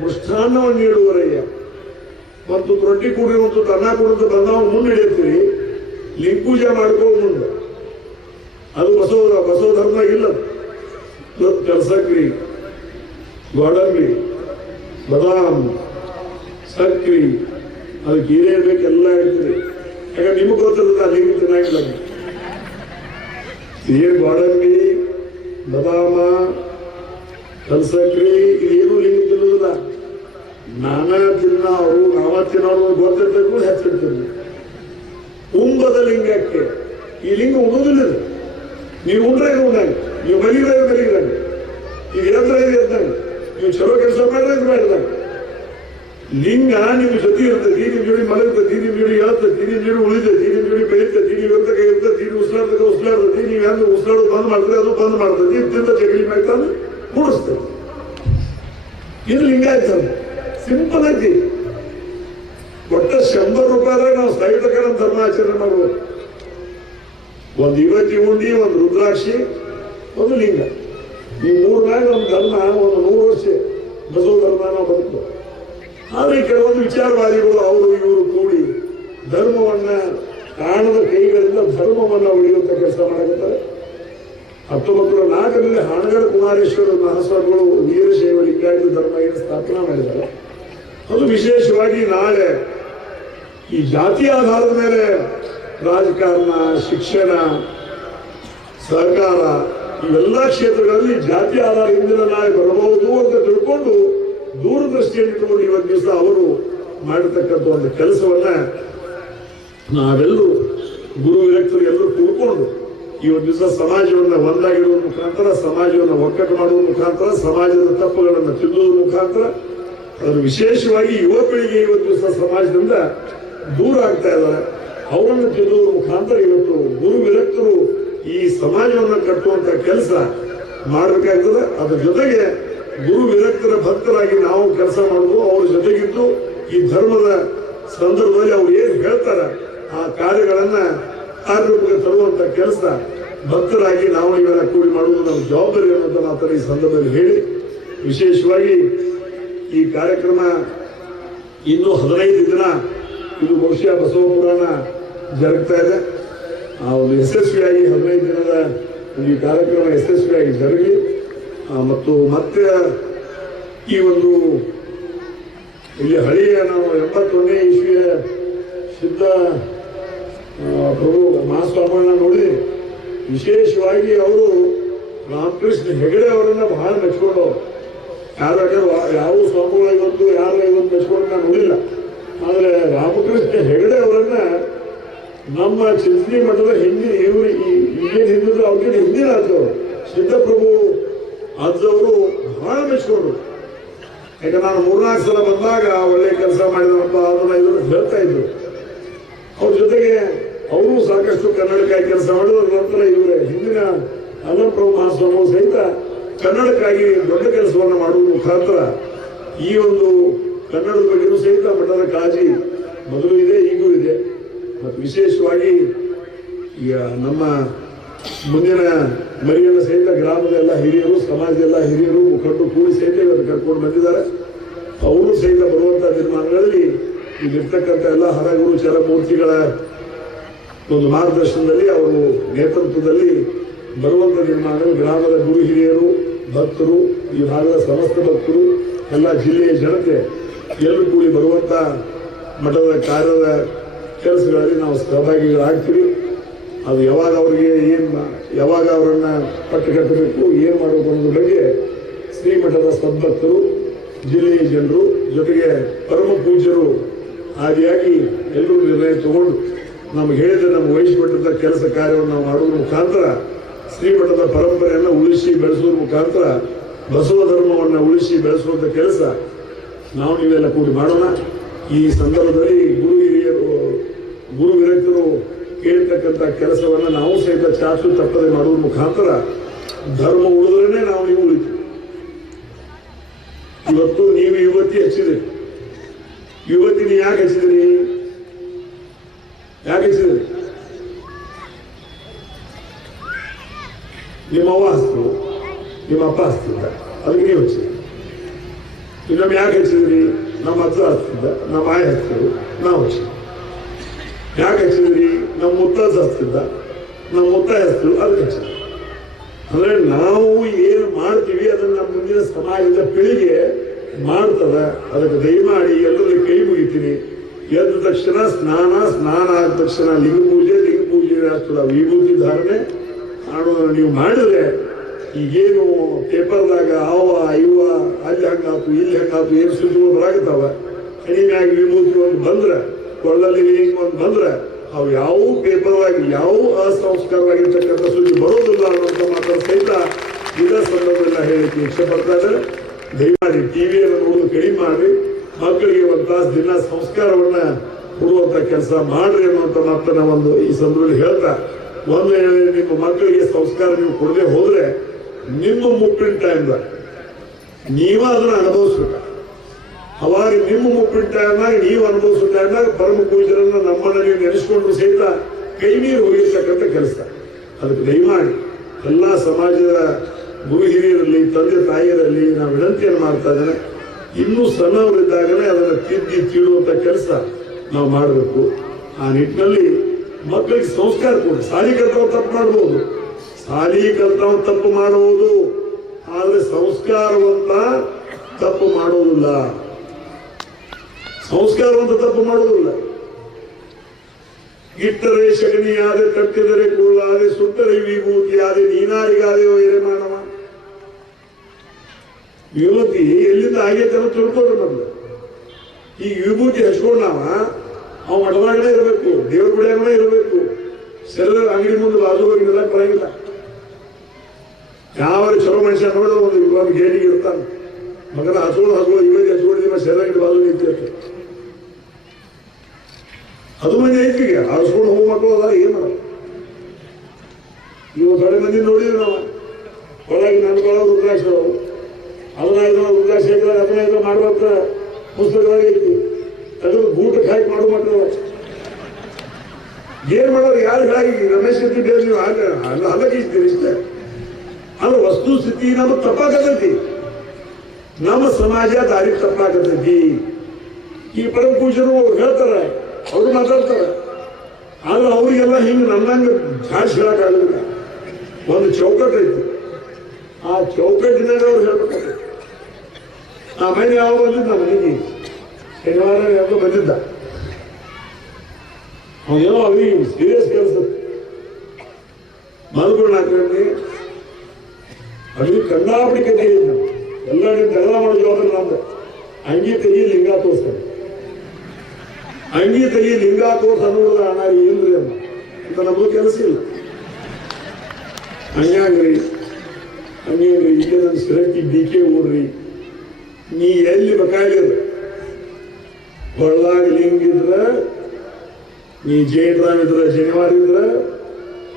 ಮೃಷ್ಟಾನ್ನವನ್ನು ನೀಡುವರಯ್ಯ. ಮತ್ತು ರೊಟ್ಟಿ ಕೊಡ್ರಿ ಮತ್ತು ಅನ್ನ ಕೊಡೋದು ಬಂದವ ಮುನ್ನಡೆಯುತ್ತೀರಿ, ಲಿಂಗ ಪೂಜೆ ಮಾಡ್ಕೊಂಡು ಮುಂದೆ. ಅದು ಬಸವ ಧರ್ಮ ಇಲ್ಲ. ಕಲ್ಸಕ್ರಿ, ಗೋಡಂಬಿ, ಬಾದಾಮ್, ಸಕ್ರಿ, ಅದಕ್ಕೆ ಹೀರೆ ಇರ್ಬೇಕು, ಎಲ್ಲ ಇರ್ತೀರಿ. ಯಾಕಂದ್ರೆ ನಿಮಗೆ ಗೊತ್ತಿರುತ್ತೆ ಲಿಂಗ ತಿನ್ನಾಗಿಲ್ಲ. ಏನ್ ಗೋಡಂಬಿ, ಬಾದಾಮ, ಕಲ್ಸಕ್ರಿ ಇದೇನು ಲಿಂಗ ತಿನ್ನೋದಿಲ್ಲ. ನಾನಾ ತಿನ್ನೋರು ನಾವ ತಿನ್ನೋರು ಗೊತ್ತಿರ್ಬೇಕು, ಹೆಚ್ಚಿರ್ತೀವಿ. ಉಂಬದ ಲಿಂಗಕ್ಕೆ ಈ ಲಿಂಗ ಉಣ್ಣೋದಿಲ್ಲ. ನೀವು ಉಂಡ್ರೆ ಇದು ಉಂಡಂಗೆ, ನೀವು ಮಲಿದ್ರೆ ಮಲಿಗ್ರಂಗೆ, ಈಗ ಎದ್ರ ಇದು ಎದ್ದಂಗೆ, ನೀವು ಚಲೋ ಕೆಲಸ ಮಾಡಿದ್ರೆ ಇದು ಮಾಡಿದಂಗೆ. ಲಿಂಗ ನಿಮ್ಮ ಜೊತೆ ಇರ್ತದೆ, ನಿಮ್ ಜೋಡಿ ಮಲಗ್ತದೆ, ನಿಮ್ ಜೋಡಿ ಹೇಳ್ತದೆ, ನಿಮ್ ಜೋಡಿ ಉಳಿತದೆ, ನಿಮ್ ಜೋಡಿ ಬೆಳೀತದೆ, ನೀವು ಇರ್ತಕ ಇರ್ತದೆ, ನೀವು ಉಸಿರಾಡ್ತದೆ, ನೀವು ಹೆಂಗೆ ಉಸಿರಾಡೋದು ಬಂದ್ ಮಾಡ್ತದೆ, ಅದು ಬಂದ್ ಮಾಡ್ತದೆ, ನೀವು ತಿಂದ ಜಗಲಿ ಮಾಡ್ತಾನೆ ಕೂಡಿಸ್ತದೆ. ಇದು ಲಿಂಗ ಆಯ್ತದೆ. ಸಿಂಪಲ್ ಐತಿ. ಒಟ್ಟ 100 ರೂಪಾಯಿದಾಗ ನಾವು ಸಾಹಿತ್ಯಕ ನಮ್ಮ ಧರ್ಮ ಆಚರಣೆ ಮಾಡ್ಬೋದು. ಒಂದು ಯುವತಿ ಉಂಡಿ, ಒಂದು ರುದ್ರಾಕ್ಷಿ, ಒಂದು ಲಿಂಗ, ಈ 3 ಮ್ಯಾಗ ನಮ್ಮ ಧರ್ಮ ಒಂದು 100 ವರ್ಷ ಬಸವ ಧರ್ಮ ನಾವು ಬದುಕ್ಬೋದು. ಆದ್ರೆ ಕೆಲವೊಂದು ವಿಚಾರವಾದಿಗಳು ಅವರು ಇವರು ಕೂಡಿ ಧರ್ಮವನ್ನ ಕಾಣದ ಕೈಗಳಿಂದ ಧರ್ಮವನ್ನ ಉಳಿಯುವಂತ ಕೆಲಸ ಮಾಡಕತ್ತಾರೆ. 1904ರಲ್ಲಿ ಹಾನಗಲ್ ಕುಮಾರೇಶ್ವರ ಮಹಾಸ್ವಾಮಿಗಳು ವೀರಶೈವ ಲಿಂಗಾಯತ ಧರ್ಮ ಸ್ಥಾಪನಾ ಮಾಡಿದ್ದಾರೆ. ಅದು ವಿಶೇಷವಾಗಿ ನಾಳೆ ಈ ಜಾತಿ ಆಧಾರದ ಮೇಲೆ ರಾಜಕಾರಣ, ಶಿಕ್ಷಣ, ಸಹಕಾರ ಇವೆಲ್ಲ ಕ್ಷೇತ್ರಗಳಲ್ಲಿ ಜಾತಿ ಆಧಾರ ಹಿಂದಿನ ನಾಳೆ ಬರಬಹುದು ಅಂತ ತಿಳ್ಕೊಂಡು ದೂರದೃಷ್ಟಿಯನ್ನು ಇಟ್ಟುಕೊಂಡು ಇವತ್ತು ದಿವಸ ಅವರು ಮಾಡಿರ್ತಕ್ಕಂಥ ಒಂದು ಕೆಲಸವನ್ನ ನಾವೆಲ್ಲರೂ ಗುರು ವಿರಕ್ತರು ಎಲ್ಲರೂ ಕೂಡ್ಕೊಂಡು ಇವತ್ತು ದಿವಸ ಸಮಾಜವನ್ನು ಒಂದಾಗಿಡುವ ಮುಖಾಂತರ, ಸಮಾಜವನ್ನು ಒಕ್ಕಟ್ಟು ಮಾಡುವ ಮುಖಾಂತರ, ಸಮಾಜದ ತಪ್ಪುಗಳನ್ನು ತಿದ್ದುವ ಮುಖಾಂತರ, ಅದನ್ನು ವಿಶೇಷವಾಗಿ ಯುವ ಪೀಳಿಗೆ ಇವತ್ತು ದಿವಸ ಸಮಾಜದಿಂದ ದೂರ ಆಗ್ತಾ ಇದ್ದಾರೆ. ಅವರನ್ನು ತಿದ್ದುವ ಮುಖಾಂತರ ಇವತ್ತು ಗುರು ವಿರಕ್ತರು ಈ ಸಮಾಜವನ್ನು ಕಟ್ಟುವಂತ ಕೆಲಸ ಮಾಡಬೇಕಾಗ್ತದೆ. ಅದ್ರ ಜೊತೆಗೆ ಗುರು ವಿರಕ್ತರ ಭಕ್ತರಾಗಿ ನಾವು ಕೆಲಸ ಮಾಡುವುದು, ಅವ್ರ ಜೊತೆಗಿದ್ದು ಈ ಧರ್ಮದ ಸಂದರ್ಭದಲ್ಲಿ ಅವ್ರು ಏನು ಹೇಳ್ತಾರೆ ಆ ಕಾರ್ಯಗಳನ್ನ ಕಾರ್ಯರೂಪಕ್ಕೆ ತರುವಂತ ಕೆಲಸ ಭಕ್ತರಾಗಿ ನಾವು ಇವೆಲ್ಲ ಕೂಡಿ ಮಾಡುವುದು ನಮ್ಮ ಜವಾಬ್ದಾರಿ ಅನ್ನೋದನ್ನ ಮಾತ್ರ ಈ ಸಂದರ್ಭದಲ್ಲಿ ಹೇಳಿ, ವಿಶೇಷವಾಗಿ ಈ ಕಾರ್ಯಕ್ರಮ ಇನ್ನೂ 15 ದಿನ ಇದು ಬಹುಶಃ ಬಸವ ಪುರಾಣ ಜರುಗ್ತಾ ಇದೆ. ಆ ಒಂದು ಯಶಸ್ವಿಯಾಗಿ 15 ದಿನದ ಈ ಕಾರ್ಯಕ್ರಮ ಯಶಸ್ವಿಯಾಗಿ ಜರುಗಿ ಮತ್ತು ಮತ್ತೆ ಈ ಒಂದು ಇಲ್ಲಿ ಹಳೆಯ ನಾವು 81ನೇ ಇಸ್ವಿಯ ಸಿದ್ಧ ಪ್ರಭು ಮಹಾಸ್ವಾಮಿಗಳನ್ನ ನೋಡಿ ವಿಶೇಷವಾಗಿ ಅವರು ರಾಮಕೃಷ್ಣ ಹೆಗಡೆ ಅವರನ್ನ ಬಹಳ ಮೆಚ್ಕೊಂಡು ಯಾವ ಸ್ವಾಮಿಗಳು ಇವತ್ತು ಯಾರು ಇವತ್ತು ಮೆಚ್ಕೊಂಡು ನಾನು ನೋಡಿಲ್ಲ. ಆದರೆ ರಾಮಕೃಷ್ಣ ಹೆಗಡೆ ಅವರನ್ನ ನಮ್ಮ ಚಿಂಚಣಿ ಮಠದ ಹಿಂದಿನ ಇವರು ಈಗೇನು ಹಿಂದಿದ್ರು ಅವ್ರಿಗೆ ಹಿಂದಿನ ಆದವರು ಸಿದ್ದಪ್ರಭು ಆದವರು ಬಹಳ ಮೆಚ್ಕೊಂಡ್ರು. ಯಾಕೆ ನಾನು 3-4 ಸಲ ಬಂದಾಗ ಒಳ್ಳೆ ಕೆಲಸ ಮಾಡಿದವಪ್ಪ ಅದನ್ನ ಇದನ್ನು ಹೇಳ್ತಾ ಇದ್ರು. ಅವ್ರ ಜೊತೆಗೆ ಅವರು ಸಾಕಷ್ಟು ಕನ್ನಡಕ್ಕಾಗಿ ಕೆಲಸ ಮಾಡಿದ್ರು. ನಂತರ ಇವರೇ ಹಿಂದಿನ ಅಲ್ಲಂಪ್ರಭು ಮಹಾಸ್ವಾಮಿ ಸಹಿತ ಕನ್ನಡಕ್ಕಾಗಿ ದೊಡ್ಡ ಕೆಲಸವನ್ನು ಮಾಡುವ ಮುಖಾಂತರ ಈ ಒಂದು ಕನ್ನಡದ ಬಗ್ಗೆಯೂ ಸಹಿತ ಮಠದ ಕಾಳಜಿ ಮೊದಲು ಇದೆ, ಈಗೂ ಇದೆ. ಮತ್ತು ವಿಶೇಷವಾಗಿ ಈಗ ನಮ್ಮ ಮುಂದಿನ ಮರಿಯನ್ನ ಸಹಿತ ಗ್ರಾಮದ ಎಲ್ಲ ಹಿರಿಯರು, ಸಮಾಜದ ಎಲ್ಲ ಹಿರಿಯರು, ಮುಖಂಡರು ಕೂಡಿ ಸಹಿತ ಇವತ್ತು ಕರ್ಕೊಂಡು ಬಂದಿದ್ದಾರೆ. ಅವರು ಸಹಿತ ಬರುವಂತಹ ನಿರ್ಮಾಣಗಳಲ್ಲಿ ಇಲ್ಲಿರ್ತಕ್ಕಂಥ ಎಲ್ಲ ಹರಗುರು ಚರಮೂರ್ತಿಗಳ ಒಂದು ಮಾರ್ಗದರ್ಶನದಲ್ಲಿ ಅವರು ನೇತೃತ್ವದಲ್ಲಿ ಬರುವಂಥ ನಿರ್ಮಾಣಗಳು ಗ್ರಾಮದ ಗುರು ಹಿರಿಯರು, ಭಕ್ತರು, ಈ ಭಾಗದ ಸಮಸ್ತ ಭಕ್ತರು, ಎಲ್ಲ ಜಿಲ್ಲೆಯ ಜನತೆ ಎಲ್ಲರೂ ಕೂಡಿ ಬರುವಂಥ ಮಠದ ಕಾರ್ಯದ ಕೆಲಸಗಳಲ್ಲಿ ನಾವು ಸಹಭಾಗಿಗಳಾಗ್ತೀವಿ. ಅದು ಯಾವಾಗ ಅವರಿಗೆ ಯಾವಾಗ ಅವರನ್ನ ಪಟ್ಟು ಕಟ್ಟಬೇಕು, ಏನು ಮಾಡಬೇಕು ಅನ್ನೋದ್ರ ಬಗ್ಗೆ ಶ್ರೀಮಠದ ಸದ್ಭಕ್ತರು, ಜಿಲ್ಲೆಯ ಜನರು, ಜೊತೆಗೆ ಪರಮ ಪೂಜ್ಯರು ಆದಿಯಾಗಿ ಎಲ್ಲರೂ ನಿರ್ಣಯ ತಗೊಂಡು ನಮ್ಗೆ ಹೇಳಿದ್ರೆ ನಮ್ಗೆ ವಹಿಸಿಕೊಟ್ಟಿದ್ದ ಕೆಲಸ ಕಾರ್ಯವನ್ನು ನಾವು ಮಾಡುವುದ್ರ ಮುಖಾಂತರ ಶ್ರೀಮಠದ ಪರಂಪರೆಯನ್ನು ಉಳಿಸಿ ಬೆಳೆಸುವ ಮುಖಾಂತರ ಬಸವ ಧರ್ಮವನ್ನು ಉಳಿಸಿ ಬೆಳೆಸುವಂಥ ಕೆಲಸ ನಾವು ನೀವೆಲ್ಲ ಕೂಡಿ ಮಾಡೋಣ. ಈ ಸಂದರ್ಭದಲ್ಲಿ ಗುರು ಹಿರಿಯರು, ಗುರು ವಿರಕ್ತರು ಕೇಳ್ತಕ್ಕಂಥ ಕೆಲಸವನ್ನು ನಾವು ಸಹಿತ ಚಾಚು ತಪ್ಪದೆ ಮಾಡುವ ಮುಖಾಂತರ ಧರ್ಮ ಉಳಿದ್ರೇ ನಾವು ನೀವು ಉಳಿತೀವಿ. ಇವತ್ತು ನೀವು ಯುವತಿ ಹಚ್ಚಿದ್ರಿ, ಯುವತಿ ನೀವು ಯಾಕೆ ಹಚ್ಚಿದ್ರಿ? ಯಾಕೆ ಹಚ್ಚಿದ್ರಿ? ನಿಮ್ಮ ಅವ್ವ ಹಚ್ಚಿದ್ರು, ನಿಮ್ಮ ಅಪ್ಪ ಹಚ್ತಿದ್ದ, ಅದಕ್ಕೆ ನೀವು ಹಚ್ಚಿದ್ರಿ. ಇನ್ನೊಮ್ಮೆ ಯಾಕೆ ಹಚ್ಚಿದ್ರಿ? ನಮ್ಮ ಅಜ್ಜ ಹಚ್ತಿದ್ದ, ನಮ್ಮ ಆಯ ಹಚ್ಚಿದ್ರು, ನಾವು ಹಚ್ಚಿದ್ವಿ. ಯಾಕೆ ಹಚ್ಚಿದ್ರಿ? ನಮ್ಮ ಮುತ್ತಜ್ಜ ಹಚ್ತಿದ್ದ, ನಮ್ಮ ಮುತ್ತಾಯ ಹಚ್ಚಿದ್ರು, ಅದಕ್ಕೆ ಹಚ್ಚಿದ್ವಿ. ಅಂದ್ರೆ ನಾವು ಏನು ಮಾಡ್ತೀವಿ ಅದನ್ನ ನಮ್ಮ ಮುಂದಿನ ಸಮಾಜದ ಪೀಳಿಗೆ ಮಾಡ್ತದ. ಅದಕ್ಕೆ ದಯಮಾಡಿ ಎಲ್ಲರಲ್ಲಿ ಕೈ ಮುಗಿತೀನಿ. ಎದ್ದ ತಕ್ಷಣ ಸ್ನಾನ, ಸ್ನಾನ ಆದ ತಕ್ಷಣ ಲಿಂಗ ಪೂಜೆ ಆಗ್ತದ, ವಿಭೂತಿ ಧಾರಣೆ ಮಾಡೋದನ್ನು ನೀವು ಮಾಡಿದ್ರೆ ಈಗೇನು ಪೇಪರ್ದಾಗ ಅವ ಇವ ಅಲ್ಲಿ ಹಂಗಾತು ಇಲ್ಲಿ ಹಂಗಾತು ಏನು ಸುದ್ದಿಗಳು ಬರಾಗತ್ತಾವ. ಕಡಿಮೆಯಾಗಿ ವಿಭೂತಿ ಒಂದು ಬಂದ್ರೆ, ಕೊಳ್ಳಲ್ಲಿ ಹಿಂಗ್ ಒಂದು ಬಂದ್ರೆ ಅವು ಯಾವ ಪೇಪರ್ವಾಗಿ ಯಾವ ಅಸಂಸ್ಕಾರವಾಗಿರ್ತಕ್ಕಂಥ ಸುದ್ದಿ ಬರೋದಿಲ್ಲ ಅನ್ನೋಂಥ ಮಾತ್ರ ಸಹಿತ ಇದ ಸಂದರ್ಭದಲ್ಲಿ ಹೇಳಲಿಕ್ಕೆ ಇಚ್ಛೆ ಪಡ್ತಾ ಇದ್ದಾರೆ. ದಯಮಾಡಿ ಟಿವಿಯನ್ನು ನೋಡೋದು ಕಡಿಮೆ ಮಾಡಿ ಮಕ್ಕಳಿಗೆ ಒಂದು ತಾಸು ದಿನ ಸಂಸ್ಕಾರವನ್ನ ಕೊಡುವಂತ ಕೆಲಸ ಮಾಡ್ರಿ ಅನ್ನುವಂಥ ಮಾತನ್ನ ಒಂದು ಈ ಸಂದರ್ಭದಲ್ಲಿ ಹೇಳ್ತಾ, ಒಂದು ನಿಮ್ಮ ಮಕ್ಕಳಿಗೆ ಸಂಸ್ಕಾರ ನೀವು ಕೊಡದೆ ಹೋದ್ರೆ ನಿಮ್ಮ ಮುಪ್ಪಿನ ಟೈಮ್ದಾಗ ನೀವ ಅದನ್ನ ಅನುಭವಿಸ್ಬೇಕ. ಅವಾಗ ನಿಮ್ಮ ಮುಪ್ಪಿನ ಟೈಮ್ನಾಗ ನೀವು ಅನುಭವಿಸೋ ಟೈಮ್ನಾಗ ಪರಮ ಪೂಜರನ್ನ ನಮ್ಮನ್ನ ನೀವು ನೆನೆಸ್ಕೊಂಡ್ರು ಸಹಿತ ಕೈ ನೀರು ಹೋಗಿರ್ತಕ್ಕಂಥ ಕೆಲಸ. ಅದಕ್ಕೆ ದಯಮಾಡಿ ಎಲ್ಲ ಸಮಾಜದ ಗುರು ಹಿರಿಯರಲ್ಲಿ, ತಂದೆ ತಾಯಿಯರಲ್ಲಿ ನಾವು ವಿನಂತಿಯನ್ನು ಮಾಡ್ತಾ ಇದ್ದೇನೆ. ಇನ್ನೂ ಸಣ್ಣವರಿದ್ದಾಗಲೇ ಅದನ್ನು ತಿದ್ದಿ ತೀಡುವಂಥ ಕೆಲಸ ನಾವು ಮಾಡಬೇಕು. ಆ ನಿಟ್ಟಿನಲ್ಲಿ ಮಕ್ಕಳಿಗೆ ಸಂಸ್ಕಾರ ಕೊಡಿ. ಶಾಲಿ ಕಲ್ತವ್ ತಪ್ಪು ಮಾಡ್ಬೋದು, ಶಾಲಿ ಕಲ್ತವ್ ತಪ್ಪು ಮಾಡುವುದು, ಆದರೆ ಸಂಸ್ಕಾರವಂತ ತಪ್ಪು ಮಾಡುವುದಿಲ್ಲ. ಸಂಸ್ಕಾರವಂತ ತಪ್ಪು ಮಾಡುವುದಿಲ್ಲ. ಇಟ್ಟರೆ ಶಗಣಿಯಾದೆ, ತಟ್ಟಿದರೆ ಕೂಳಾದೆ, ಸುಟ್ಟರೆ ವಿಭೂತಿಯಾದೆ, ನೀನಾರಿಗಾದೆಯೋ ಎರೆ ಮಾನವ. ವಿಭೂತಿ ಎಲ್ಲಿಂದ ಆಗೈತೆ ಅಂತ ತಿಳ್ಕೊಂಡ್ರೆ ಮೊದಲು. ಈ ವಿಭೂತಿ ಹಚ್ಕೊಂಡವ ಅವ ಮಠದಾಗನೇ ಇರಬೇಕು, ದೇವ್ರ ಬಿಡಿಯಾಗನೇ ಇರಬೇಕು. ಸೆಲ್ಲ ಅಂಗಡಿ ಮುಂದೆ ಬಾಜು ಹೋಗಿ ನಿಲ್ಲಕ್ಕೆ ಬರಂಗಿಲ್ಲ. ಯಾವ ಚಲೋ ಮನುಷ್ಯ ನೋಡಿದ್ರೆ ಒಂದು ಗೇಟಿಗೆ ಇರ್ತಾನೆ, ಮಗನ ಹಚ್ಕೊಂಡು ಇವರಿಗೆ ಹಚ್ಕೊಂಡಿದ್ದೀವಿ ಸೆಲ್ಲ ಅಂಗಡಿ ಬಾಜು ನಿಂತಿರ್ತಾರೆ. ಅದು ಮಂದಿ ಐತಿ, ಹಚ್ಕೊಂಡು ಹೋಗಿ ಮಕ್ಕಳು ಅದ ಏನ್ ಮಾಡ. ಇವು ಕಡೆ ಮಂದಿ ನೋಡಿದ್ವಿ ನಾವು. ಒಳಗೆ ನನ್ಗಳ ರುದ್ರಾಕ್ಷ ಅದನ್ನ ರುದ್ರಾಕ್ಷ 15 ಮಾಡುವಂತ ಪುಸ್ತಕದಾಗ ಐತಿ. ಅದು ಗೂಟಕ್ಕೆ ಹಾಕಿ ಮಾಡೋ ಮಕ್ಕಳು ಏನ್ ಮಾಡೋರು ಯಾರು ಹೇಳಾಗಿ ರಮೇಶ್ ನೀವು ಹಲ್ಲಗಿಸ್ತೀರಿ ಇಷ್ಟೇ. ಅದು ವಸ್ತು ಸ್ಥಿತಿ ನಮ್ಮ ತಪ್ಪಾಗತೈತಿ, ನಮ್ಮ ಸಮಾಜ ದಾರಿ ತಪ್ಪಾಗತೈತಿ. ಈ ಪರಮ ಪೂಜರು ಹೇಳ್ತಾರೆ, ಅವರು ಮಾತಾಡ್ತಾರೆ, ಆದ್ರೆ ಅವರಿಗೆಲ್ಲ ಹಿಂಗೆ ನನ್ನಂಗೆ ಜಾಸ್ತಿ ಹೇಳಕ್ಕಾಗಲಿಲ್ಲ. ಒಂದು ಚೌಕಟ್ಟು ಐತಿ, ಆ ಚೌಕಟ್ಟಿನಾಗ ಅವ್ರು ಹೇಳ್ಬೇಕಾಗ್ತದೆ. ಆ ಮನೆ ಯಾವ ಬಂದಿದ್ದ, ನಮ್ಮ ಮನೆಗೆ ಶನಿವಾರ ಯಾವುದು ಬಂದಿದ್ದ. ಅವನೇನೋ ಅಲ್ಲಿ ಸೀರಿಯಸ್ ಕೆಲಸ ಮಲ್ಕೊಂಡು ಹಾಕಿ ಅಲ್ಲಿ ಕಂಡಾಪಡಿ ಕತೆ ಎಲ್ಲ ಜಗಳ ಮಾಡೋ ಜವಾಬ್ದಾರಿ ನಮ್ದು. ಅಂಗಿ ತೆಗಿ ಲಿಂಗ ತೋರಿಸ್ತಾರೆ, ಅಂಗಿ ತೆಗಿ ಲಿಂಗ ತೋರ್ಸ್ ಅನ್ನೋದು ಹಣ ಏನ್ರಿ ಅಂತ ನಮಗೂ ಕೆಲಸ ಇಲ್ಲ. ಹಂಗ್ರಿ ಇಲ್ಲೇ ನನ್ನ ಸಿರಕ್ಕಿ ಡಿಕೆ ಊರ್ರಿ, ನೀ ಎಲ್ಲಿ ಬೇಕಾಗಿರ ಹೊಳ್ಳಾಗ ಲಿಂಗ ಇದ್ರ, ನೀ ಜೈನರಾಮ್ ಇದ್ರ ಶನಿವಾರ ಇದ್ರ,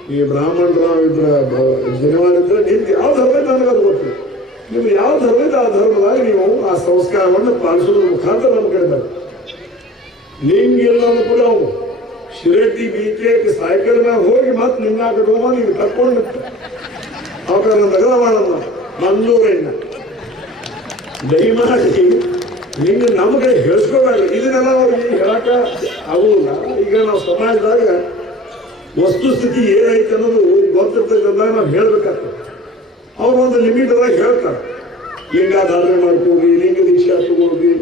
ನೀ ಬ್ರಾಹ್ಮಣರಾಮ್ ಇದ್ರ ಶನಿವಾರ ಇದ್ರ, ನಿಮ್ಗೆ ಯಾವ ಧರ್ಮ ನನಗದು ಗೊತ್ತಿಲ್ಲ. ನಿಮ್ಗೆ ಯಾವ ಧರ್ಮ ಇದೆ ಆ ಧರ್ಮದಾಗ ನೀವು ಆ ಸಂಸ್ಕಾರವನ್ನು ಪಾಲಿಸೋದ್ರ ಮುಖಾಂತರ ನಮ್ಮ ಕಡೆ ಬರ. ಲಿಂಗ ಇಲ್ಲ ಅಂದ ಕೂಡ ಅವು ಶಿರಟ್ಟಿ ಬೀಕೆ ಸೈಕಲ್ ಮ್ಯಾಗ ಹೋಗಿ ಮತ್ತೆ ಲಿಂಗ ಕಟ್ಕೊಂಡ ನೀವು ತಕ್ಕೊಂಡು ಅವಾಗ ನಗರ ಮಾಡಲ್ಲ ಮಂಜೂರನ್ನ ದಯಮಾಡಿ ಲಿಂಗ ನಮ್ಮ ಕಡೆ ಹೇಳ್ಸ್ಕೋಬೇಡ. ಇದನ್ನೆಲ್ಲ ಅವ್ರಿಗೆ ಹೇಳಕ ಆಗುಲ್ಲ. ಈಗ ನಾವು ಸಮಾಜದಾಗ ವಸ್ತುಸ್ಥಿತಿ ಏನೈತೆ ಅನ್ನೋದು ಗೊತ್ತಿರ್ತಕ್ಕಂಥಾಗ ನಾವು ಹೇಳ್ಬೇಕಾಗ್ತದೆ. ಅವ್ರು ಒಂದು ಲಿಮಿಟ್ ಅದಾಗ ಹೇಳ್ತಾರೆ, ಲಿಂಗ ಧಾರಣೆ ಮಾಡ್ಕೊಡ್ರಿ, ಲಿಂಗ ದೀಕ್ಷಾ ತಗೊಳ್ರಿ,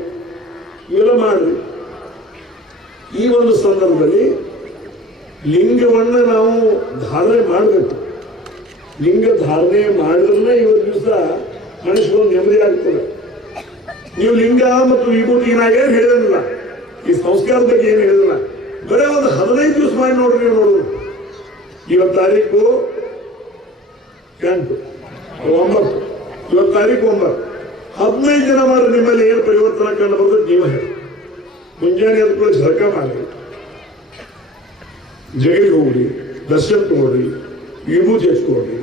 ಇವೆಲ್ಲ ಮಾಡ್ರಿ. ಈ ಒಂದು ಸಂದರ್ಭದಲ್ಲಿ ಲಿಂಗವನ್ನು ನಾವು ಧಾರಣೆ ಮಾಡಬೇಕು. ಲಿಂಗ ಧಾರಣೆ ಮಾಡಿದ್ರೆ ಇವತ್ತು ದಿವಸ ಮನುಷ್ಯರು ನೆಮ್ಮದಿ ಆಗ್ತದೆ. ನೀವು ಲಿಂಗ ಮತ್ತು ವಿಭೂತಿ ಏನಾಗೇನು ಹೇಳಿದಿಲ್ಲ, ಈ ಸಂಸ್ಕಾರದ ಬಗ್ಗೆ ಏನು ಹೇಳಿದಿಲ್ಲ. ಬರೀ ಒಂದು 15 ದಿವಸ ಮಾಡಿ ನೋಡ್ರಿ. ನೀವು ನೋಡೋದು ಇವತ್ತು ತಾರೀಕು 8, 9, ಇವತ್ತು ತಾರೀಕು 9, 15 ದಿನ ಮಾಡ್ರಿ. ನಿಮ್ಮಲ್ಲಿ ಏನು ಪರಿವರ್ತನೆ ಕಂಡು ಬರ್ತದೆ ನೀವು ಹೇಳಿ. ಮುಂಜಾನೆ ಅದಕ್ಕೂ ಝಳಕ ಮಾಡಿ, ಜಗಲಿಗೆ ಹೋಗ್ರಿ, ದರ್ಶನ ತಗೊಳ್ರಿ, ವಿಭೂತಿ ಹಚ್ಕೊಳ್ರಿ.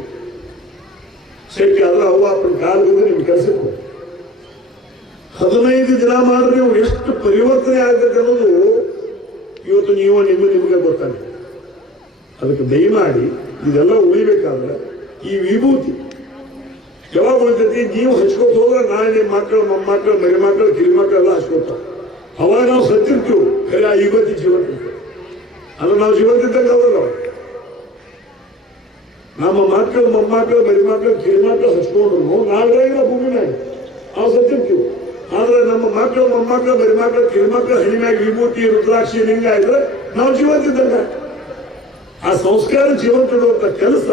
ಶಕ್ತಿ ಆದ್ರೆ ಅವ್ವ ಅಪ್ಪನ ಕಾಲದಿಂದ ನಿಮ್ಗೆ ಕೆಲಸಕ್ಕೆ ಹೋಗಿ 15 ದಿನ ಮಾಡ್ರಿ. ನೀವು ಎಷ್ಟು ಪರಿವರ್ತನೆ ಆಗ್ತದೆ ಅನ್ನೋದು ಇವತ್ತು ನಿಮಗೆ ಗೊತ್ತಾಗುತ್ತೆ. ಅದಕ್ಕೆ ದಯಮಾಡಿ ಇದೆಲ್ಲ ಉಳಿಬೇಕಾದ್ರೆ ಈ ವಿಭೂತಿ ಯಾವಾಗ ಉಳಿತೈತಿ, ನೀವು ಹಚ್ಕೋತ ಹೋದ್ರೆ ನಾಳೆ ನಿಮ್ಮ ಮಕ್ಕಳು, ಮೊಮ್ಮಕ್ಕಳು, ಮರಿಮಕ್ಕಳು, ಕಿರಿಮಕ್ಕಳೆಲ್ಲ ಹಚ್ಕೋತಾವ. ಅವಾಗ ನಾವು ಸತ್ತಿರ್ತೀವಿ. ಖರೆ ಆ ಯುವತಿ ಜೀವಂತ ಅದು ನಾವು ಜೀವಂತಿದ್ದಂಗೆ ಅವಲ್ಲ. ನಮ್ಮ ಮಕ್ಕಳು, ಮೊಮ್ಮಕ್ಕಳು, ಮರಿಮಕ್ಕಳು, ಕಿರಿಮಕ್ಕಳು ಹಚ್ಕೊಂಡ್ರು ನಾಲ್ಕೈದು ಭೂಮಿನಾಗ ನಾವು ಸತ್ತಿರ್ತೀವಿ. ಆದ್ರೆ ನಮ್ಮ ಮಕ್ಕಳು, ಮೊಮ್ಮಕ್ಕಳು, ಮರಿಮಕ್ಕಳು, ಕಿರಿಮಕ್ಕಳು ಹಣಿಮ್ಯಾಗ ವಿಭೂತಿ, ರುದ್ರಾಕ್ಷಿ, ಲಿಂಗ ಇದ್ರೆ ನಾವು ಜೀವಂತಿದ್ದಂಗ. ಆ ಸಂಸ್ಕಾರ ಜೀವಂತ ಇಡುವಂತ ಕೆಲಸ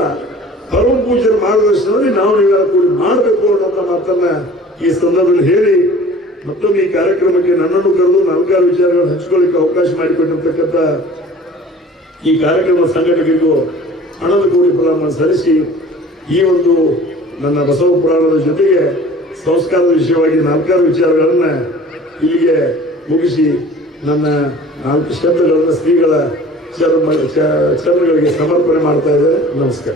ಪರಮ ಪೂಜನ ಮಾರ್ಗದರ್ಶನದಲ್ಲಿ ನಾವು ನೀವೆಲ್ಲ ಕೂಡಿ ಮಾಡಬೇಕು ಅನ್ನೋಂಥ ಮಾತನ್ನ ಈ ಸಂದರ್ಭದಲ್ಲಿ ಹೇಳಿ, ಮತ್ತೊಮ್ಮೆ ಈ ಕಾರ್ಯಕ್ರಮಕ್ಕೆ ನನ್ನನ್ನು ಕರೆದು ನಾಲ್ಕಾರು ವಿಚಾರಗಳನ್ನು ಹಂಚಿಕೊಳ್ಳಿಕ್ಕೆ ಅವಕಾಶ ಮಾಡಿಕೊಟ್ಟಿರ್ತಕ್ಕಂಥ ಈ ಕಾರ್ಯಕ್ರಮದ ಸಂಘಟಕರಿಗೂ ಹಣದ ಕೂಡಿ ಪ್ರದಾನ ಸಲ್ಲಿಸಿ ಈ ಒಂದು ನನ್ನ ಬಸವ ಪುರಾಣದ ಜೊತೆಗೆ ಸಂಸ್ಕಾರದ ವಿಷಯವಾಗಿ ನಾಲ್ಕಾರು ವಿಚಾರಗಳನ್ನ ಇಲ್ಲಿಗೆ ಮುಗಿಸಿ ನನ್ನ 4 ಶಬ್ದಗಳನ್ನು ಶ್ರೀಗಳ ಚರಣಗಳಿಗೆ ಸಮರ್ಪಣೆ ಮಾಡ್ತಾ ಇದ್ದಾರೆ. ನಮಸ್ಕಾರ.